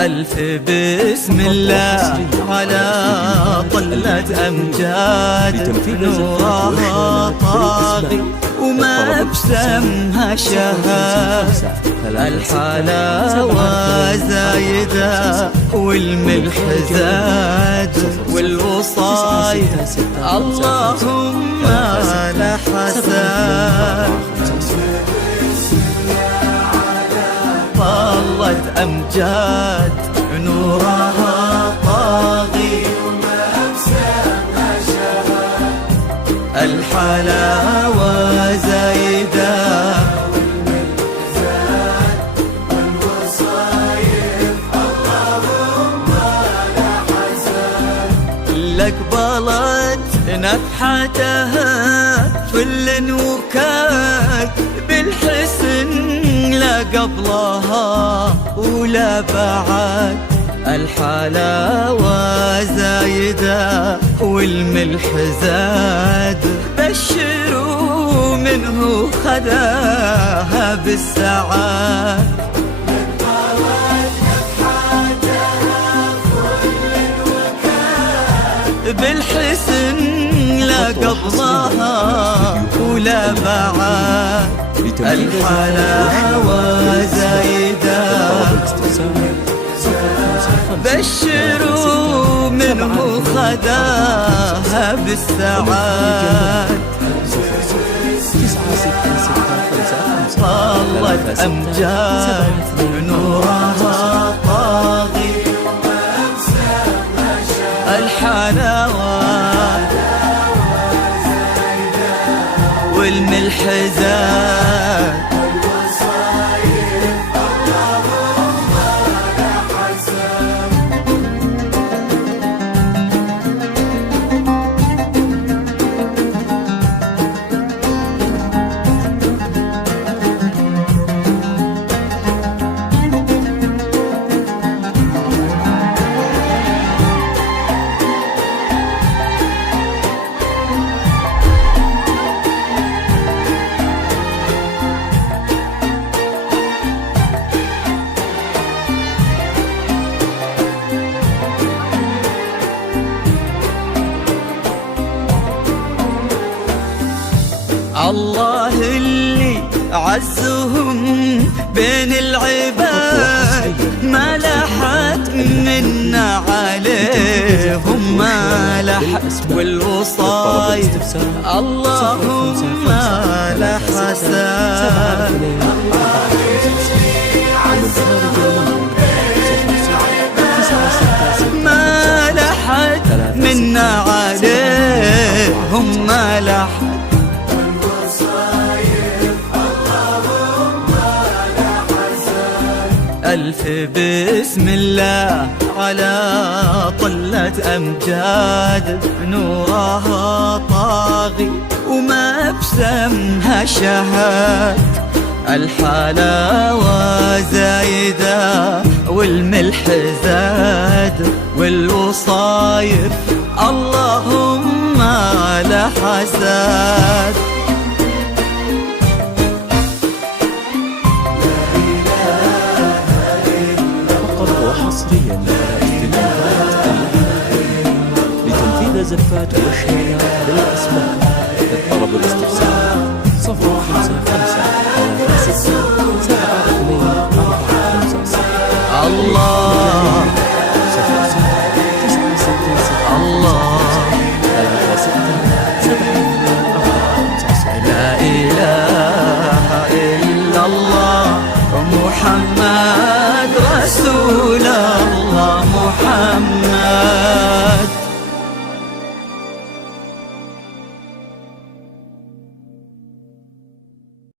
ألف بسم الله على طلة أمجاد نورها طاغي وما بسمها شهاد، الحلاوة زايدة والملح زاد والوصايا اللهم لا حساد. طلت أمجاد نورها طاغي وما بسمها شهاد، الحلاوة زايدة والملح زاد والوصايف اللهم لا حساد. لك بلت نفحتها فل وكاك بالحسن لا قبلها ولا بعد، الحلاوة زايدة والملح زاد، بشروا منه خداها بالسعاد. بالحسن لا قبلها ولا بعد، الحلاوة زايدة بشروا منه خداها بالسعاد. طلت أمجاد نورها طاغي الحلاوة والملح زاد اللهم لا حساد. الله اللي عزهم بين العباد ما لحت منا عليهم ما لحت، والوصايا اللهم لا حساد. ما لحت منا عليهم ما لحت، ألف بسم الله على طلة أمجاد، نورها طاغي وما بسمها شهاد. الحلاوة زايدة والملح زاد، والوصايف اللهم لا حساد. حصريا لتنفيذ زفات وشهيات بالأسماء. للطلب والاستفسار 055 الله الله لا إله إلا الله محمد